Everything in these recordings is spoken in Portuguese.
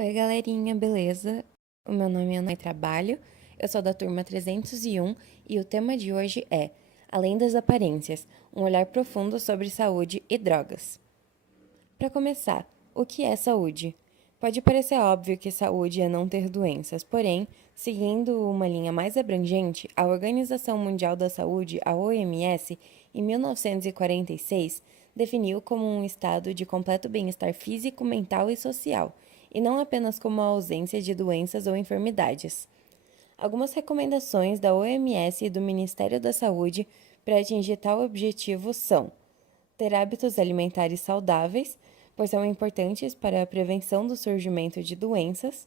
Oi, galerinha, beleza? O meu nome é Ana Trabalho, eu sou da turma 301 e o tema de hoje é Além das Aparências, um olhar profundo sobre saúde e drogas. Para começar, o que é saúde? Pode parecer óbvio que saúde é não ter doenças, porém, seguindo uma linha mais abrangente, a Organização Mundial da Saúde, a OMS, em 1946, definiu como um estado de completo bem-estar físico, mental e social, e não apenas como a ausência de doenças ou enfermidades. Algumas recomendações da OMS e do Ministério da Saúde para atingir tal objetivo são: ter hábitos alimentares saudáveis, pois são importantes para a prevenção do surgimento de doenças,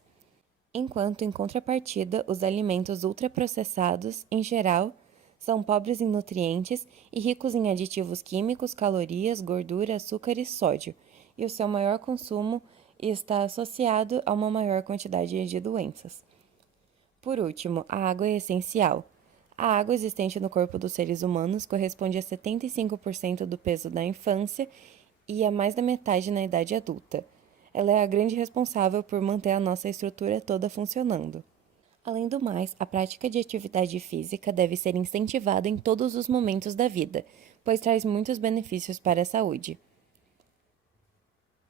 enquanto, em contrapartida, os alimentos ultraprocessados, em geral, são pobres em nutrientes e ricos em aditivos químicos, calorias, gordura, açúcar e sódio, e o seu maior consumo está associado a uma maior quantidade de doenças. Por último, a água é essencial. A água existente no corpo dos seres humanos corresponde a 75% do peso da infância e a mais da metade na idade adulta. Ela é a grande responsável por manter a nossa estrutura toda funcionando. Além do mais, a prática de atividade física deve ser incentivada em todos os momentos da vida, pois traz muitos benefícios para a saúde.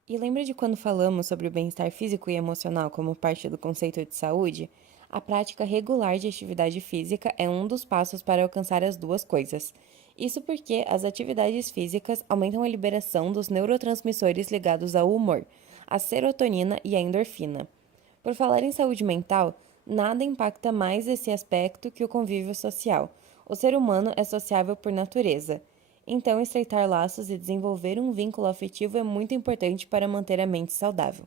E lembra de quando falamos sobre o bem-estar físico e emocional como parte do conceito de saúde? A prática regular de atividade física é um dos passos para alcançar as duas coisas. Isso porque as atividades físicas aumentam a liberação dos neurotransmissores ligados ao humor, a serotonina e a endorfina. Por falar em saúde mental, nada impacta mais esse aspecto que o convívio social. O ser humano é sociável por natureza. Então, estreitar laços e desenvolver um vínculo afetivo é muito importante para manter a mente saudável.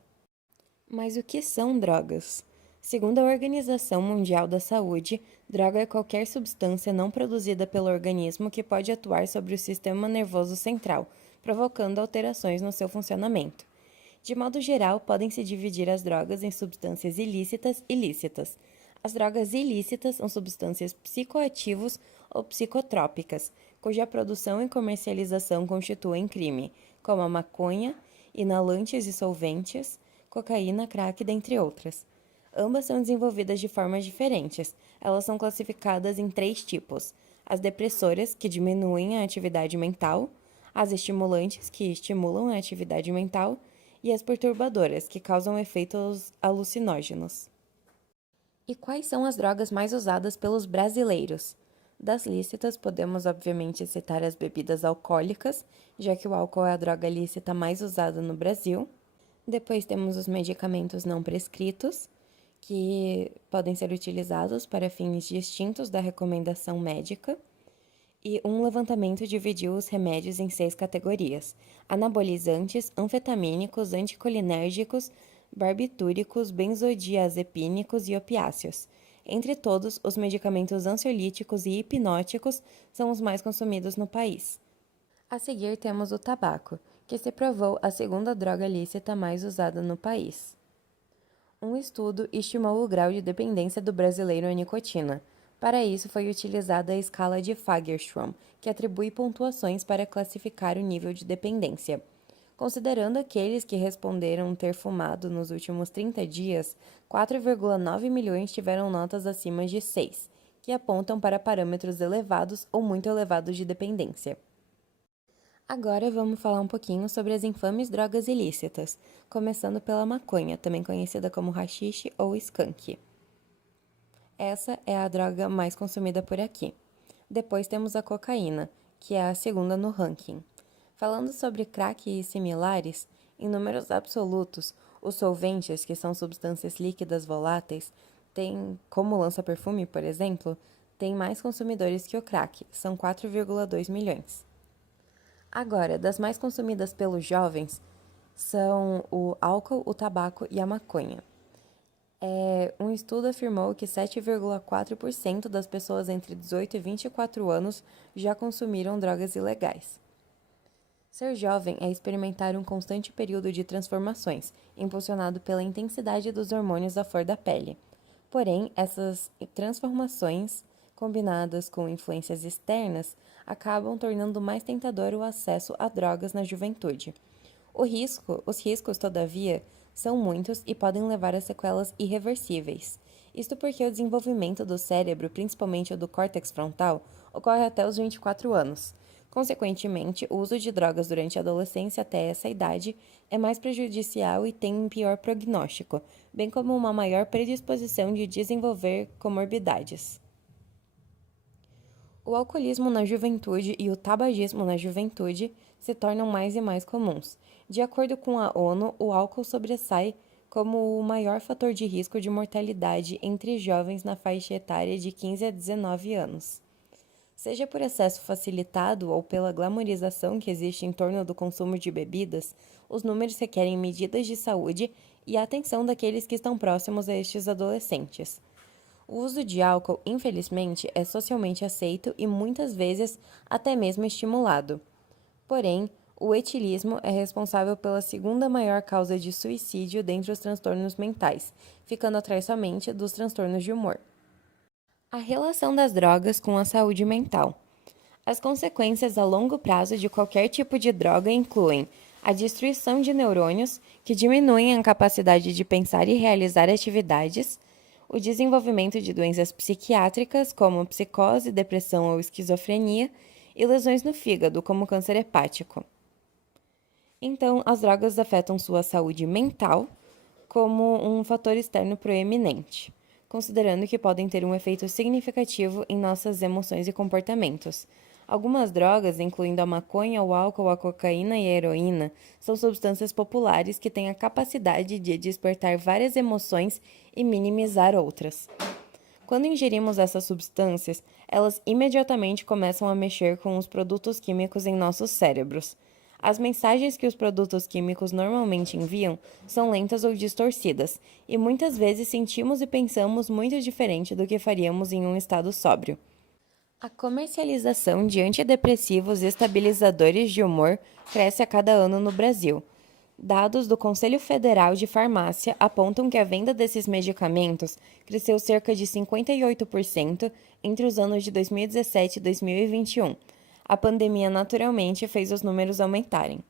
Mas o que são drogas? Segundo a Organização Mundial da Saúde, droga é qualquer substância não produzida pelo organismo que pode atuar sobre o sistema nervoso central, provocando alterações no seu funcionamento. De modo geral, podem se dividir as drogas em substâncias ilícitas e lícitas. As drogas ilícitas são substâncias psicoativas ou psicotrópicas, cuja produção e comercialização constituem crime, como a maconha, inalantes e solventes, cocaína, crack, dentre outras. Ambas são desenvolvidas de formas diferentes. Elas são classificadas em três tipos: as depressoras, que diminuem a atividade mental, as estimulantes, que estimulam a atividade mental, e as perturbadoras, que causam efeitos alucinógenos. E quais são as drogas mais usadas pelos brasileiros? Das lícitas, podemos obviamente citar as bebidas alcoólicas, já que o álcool é a droga lícita mais usada no Brasil. Depois temos os medicamentos não prescritos, que podem ser utilizados para fins distintos da recomendação médica. E um levantamento dividiu os remédios em 6 categorias: anabolizantes, anfetamínicos, anticolinérgicos, barbitúricos, benzodiazepínicos e opiáceos. Entre todos, os medicamentos ansiolíticos e hipnóticos são os mais consumidos no país. A seguir temos o tabaco, que se provou a segunda droga lícita mais usada no país. Um estudo estimou o grau de dependência do brasileiro à nicotina. Para isso, foi utilizada a escala de Fagerstrom, que atribui pontuações para classificar o nível de dependência. Considerando aqueles que responderam ter fumado nos últimos 30 dias, 4,9 milhões tiveram notas acima de 6, que apontam para parâmetros elevados ou muito elevados de dependência. Agora vamos falar um pouquinho sobre as infames drogas ilícitas, começando pela maconha, também conhecida como haxixe ou skunk. Essa é a droga mais consumida por aqui. Depois temos a cocaína, que é a segunda no ranking. Falando sobre crack e similares, em números absolutos, os solventes, que são substâncias líquidas voláteis, como o lança-perfume, por exemplo, têm mais consumidores que o crack, são 4,2 milhões. Agora, das mais consumidas pelos jovens são o álcool, o tabaco e a maconha. Um estudo afirmou que 7,4% das pessoas entre 18 e 24 anos já consumiram drogas ilegais. Ser jovem é experimentar um constante período de transformações, impulsionado pela intensidade dos hormônios à flor da pele. Porém, essas transformações, combinadas com influências externas, acabam tornando mais tentador o acesso a drogas na juventude. Os riscos, todavia, São muitos e podem levar a sequelas irreversíveis. Isto porque o desenvolvimento do cérebro, principalmente o do córtex frontal, ocorre até os 24 anos. Consequentemente, o uso de drogas durante a adolescência até essa idade é mais prejudicial e tem um pior prognóstico, bem como uma maior predisposição de desenvolver comorbidades. O alcoolismo na juventude e o tabagismo na juventude se tornam mais e mais comuns. De acordo com a ONU, o álcool sobressai como o maior fator de risco de mortalidade entre jovens na faixa etária de 15 a 19 anos. Seja por acesso facilitado ou pela glamorização que existe em torno do consumo de bebidas, os números requerem medidas de saúde e a atenção daqueles que estão próximos a estes adolescentes. O uso de álcool, infelizmente, é socialmente aceito e muitas vezes até mesmo estimulado. Porém, o etilismo é responsável pela segunda maior causa de suicídio dentre os transtornos mentais, ficando atrás somente dos transtornos de humor. A relação das drogas com a saúde mental. As consequências a longo prazo de qualquer tipo de droga incluem a destruição de neurônios, que diminuem a capacidade de pensar e realizar atividades, o desenvolvimento de doenças psiquiátricas, como psicose, depressão ou esquizofrenia, e lesões no fígado, como câncer hepático. Então, as drogas afetam sua saúde mental como um fator externo proeminente, considerando que podem ter um efeito significativo em nossas emoções e comportamentos. Algumas drogas, incluindo a maconha, o álcool, a cocaína e a heroína, são substâncias populares que têm a capacidade de despertar várias emoções e minimizar outras. Quando ingerimos essas substâncias, elas imediatamente começam a mexer com os produtos químicos em nossos cérebros. As mensagens que os produtos químicos normalmente enviam são lentas ou distorcidas, e muitas vezes sentimos e pensamos muito diferente do que faríamos em um estado sóbrio. A comercialização de antidepressivos e estabilizadores de humor cresce a cada ano no Brasil. Dados do Conselho Federal de Farmácia apontam que a venda desses medicamentos cresceu cerca de 58% entre os anos de 2017 e 2021. A pandemia naturalmente fez os números aumentarem.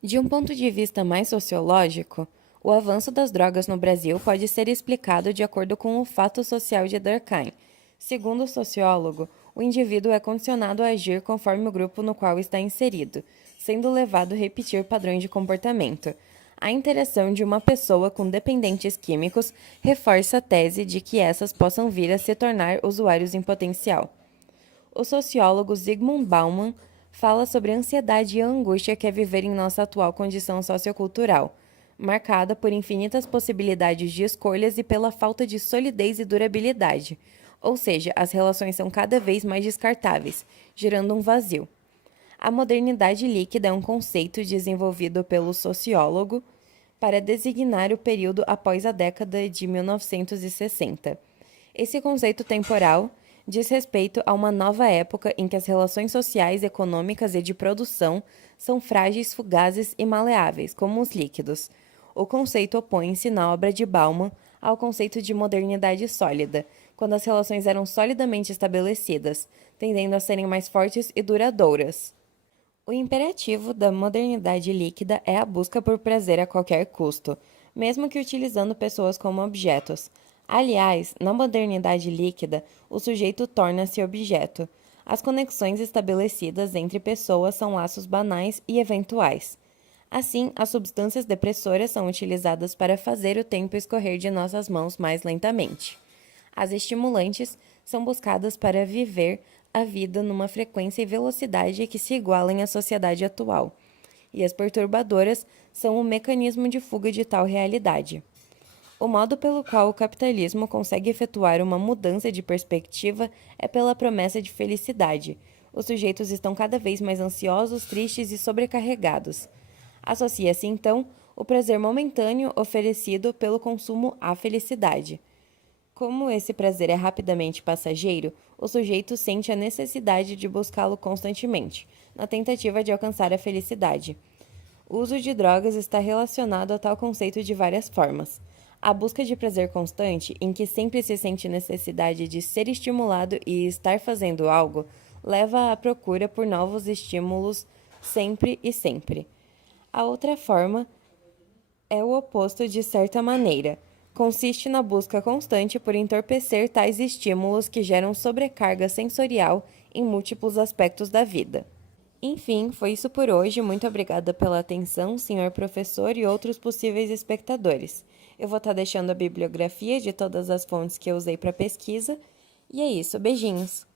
De um ponto de vista mais sociológico, o avanço das drogas no Brasil pode ser explicado de acordo com o fato social de Durkheim. Segundo o sociólogo, o indivíduo é condicionado a agir conforme o grupo no qual está inserido, sendo levado a repetir padrões de comportamento. A interação de uma pessoa com dependentes químicos reforça a tese de que essas possam vir a se tornar usuários em potencial. O sociólogo Zygmunt Bauman fala sobre a ansiedade e a angústia que é viver em nossa atual condição sociocultural, marcada por infinitas possibilidades de escolhas e pela falta de solidez e durabilidade, ou seja, as relações são cada vez mais descartáveis, gerando um vazio. A modernidade líquida é um conceito desenvolvido pelo sociólogo para designar o período após a década de 1960. Esse conceito temporal diz respeito a uma nova época em que as relações sociais, econômicas e de produção são frágeis, fugazes e maleáveis, como os líquidos. O conceito opõe-se, na obra de Bauman, ao conceito de modernidade sólida, quando as relações eram solidamente estabelecidas, tendendo a serem mais fortes e duradouras. O imperativo da modernidade líquida é a busca por prazer a qualquer custo, mesmo que utilizando pessoas como objetos. Aliás, na modernidade líquida, o sujeito torna-se objeto. As conexões estabelecidas entre pessoas são laços banais e eventuais. Assim, as substâncias depressoras são utilizadas para fazer o tempo escorrer de nossas mãos mais lentamente. As estimulantes são buscadas para viver a vida numa frequência e velocidade que se igualem à sociedade atual. E as perturbadoras são o mecanismo de fuga de tal realidade. O modo pelo qual o capitalismo consegue efetuar uma mudança de perspectiva é pela promessa de felicidade. Os sujeitos estão cada vez mais ansiosos, tristes e sobrecarregados. Associa-se, então, o prazer momentâneo oferecido pelo consumo à felicidade. Como esse prazer é rapidamente passageiro, o sujeito sente a necessidade de buscá-lo constantemente, na tentativa de alcançar a felicidade. O uso de drogas está relacionado a tal conceito de várias formas. A busca de prazer constante, em que sempre se sente necessidade de ser estimulado e estar fazendo algo, leva à procura por novos estímulos sempre e sempre. A outra forma é o oposto de certa maneira. Consiste na busca constante por entorpecer tais estímulos que geram sobrecarga sensorial em múltiplos aspectos da vida. Enfim, foi isso por hoje. Muito obrigada pela atenção, senhor professor e outros possíveis espectadores. Eu vou estar deixando a bibliografia de todas as fontes que eu usei para pesquisa. E é isso, beijinhos!